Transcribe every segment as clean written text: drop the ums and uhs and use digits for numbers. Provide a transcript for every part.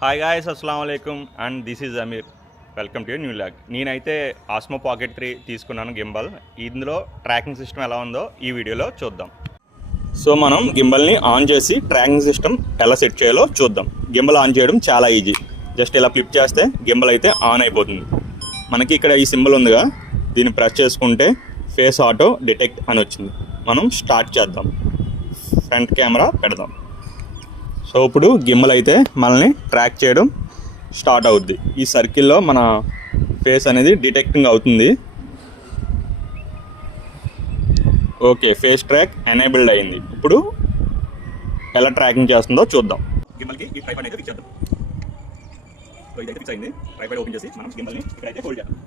Hi guys, అస్సలాము అలైకుమ్ and this is Ameer. Welcome to new vlog. నేనైతే ఆస్మో పాకెట్ 3 తీసుకున్నాను గింబల్. ఇందులో ట్రాకింగ్ సిస్టమ్ ఎలా ఉందో ఈ వీడియోలో చూద్దాం. సో మనం గింబల్ని ఆన్ చేసి ట్రాకింగ్ సిస్టమ్ ఎలా సెట్ చేయాలో చూద్దాం. గింబల్ ఆన్ చేయడం చాలా ఈజీ. జస్ట్ ఇలా ఫ్లిప్ చేస్తే గింబల్ అయితే ఆన్ అయిపోతుంది. మనకి ఇక్కడ ఈ సింబల్ ఉందిగా, దీన్ని ప్రెస్ చేసుకుంటే ఫేస్ ఆటో డిటెక్ట్ అని వచ్చింది. మనం స్టార్ట్ చేద్దాం. ఫ్రంట్ కెమెరా పెడదాం. సో ఇప్పుడు గింబల్ అయితే మనల్ని ట్రాక్ చేయడం స్టార్ట్ అవుద్ది. ఈ సర్కిల్లో మన ఫేస్ అనేది డిటెక్టింగ్ అవుతుంది. ఓకే, ఫేస్ ట్రాక్ ఎనేబుల్డ్ అయింది. ఇప్పుడు ఎలా ట్రాకింగ్ చేస్తుందో చూద్దాం. గింబల్కి ఈ ట్రైపాడ్ అయితే ఫిక్స్ చేద్దాం. సో ఇదైతే ఫిక్స్ అయింది. ట్రైపాడ్ ఓపెన్ చేసి మనం గింబల్ని ఇక్కడైతే హోల్డ్ చేద్దాం.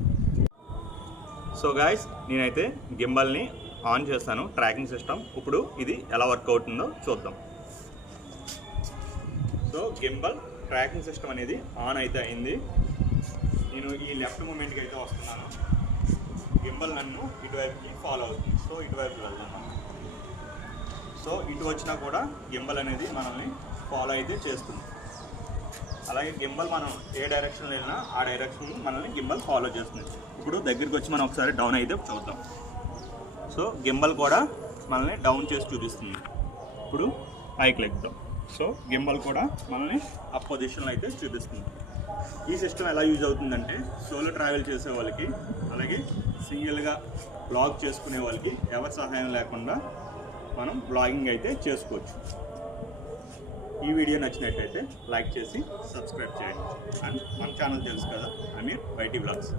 సో గాయ్స్, నేనైతే గింబల్ని ఆన్ చేస్తాను ట్రాకింగ్ సిస్టమ్. ఇప్పుడు ఇది ఎలా వర్క్ అవుతుందో చూద్దాం. సో గింబల్ ట్రాకింగ్ సిస్టమ్ అనేది ఆన్ అయితే అయింది. నేను ఈ లెఫ్ట్ మూమెంట్కి అయితే వస్తున్నాను. గింబల్ నన్ను ఇటువైపుకి ఫాలో అవుతుంది. సో ఇటువైపు వెళ్తున్నాను. సో ఇటు వచ్చినా కూడా గింబల్ అనేది మనల్ని ఫాలో అయితే చేస్తుంది. అలాగే గింబల్ మనం ఏ డైరెక్షన్లో వెళ్ళినా ఆ డైరెక్షన్ మనల్ని గింబల్ ఫాలో చేస్తుంది. ఇప్పుడు దగ్గరికి వచ్చి మనం ఒకసారి డౌన్ అయితే చూద్దాం. సో గింబల్ కూడా మనల్ని డౌన్ చేసి చూపిస్తుంది. ఇప్పుడు పైకి లెక్కుదాం. సో గింబల్ కూడా మనల్ని అప్ పొజిషన్లో అయితే చూపిస్తుంది. ఈ సిస్టమ్ ఎలా యూజ్ అవుతుందంటే సోలో ట్రావెల్ చేసే వాళ్ళకి, అలాగే సింగిల్గా బ్లాగ్ చేసుకునే వాళ్ళకి ఎవరి సహాయం లేకుండా మనం బ్లాగింగ్ అయితే చేసుకోవచ్చు. ఈ వీడియో నచ్చినట్టయితే లైక్ చేసి సబ్స్క్రైబ్ చేయండి. అండ్ మన ఛానల్ తెలుసు కదా, అమీర్ వైటీ బ్లాగ్స్.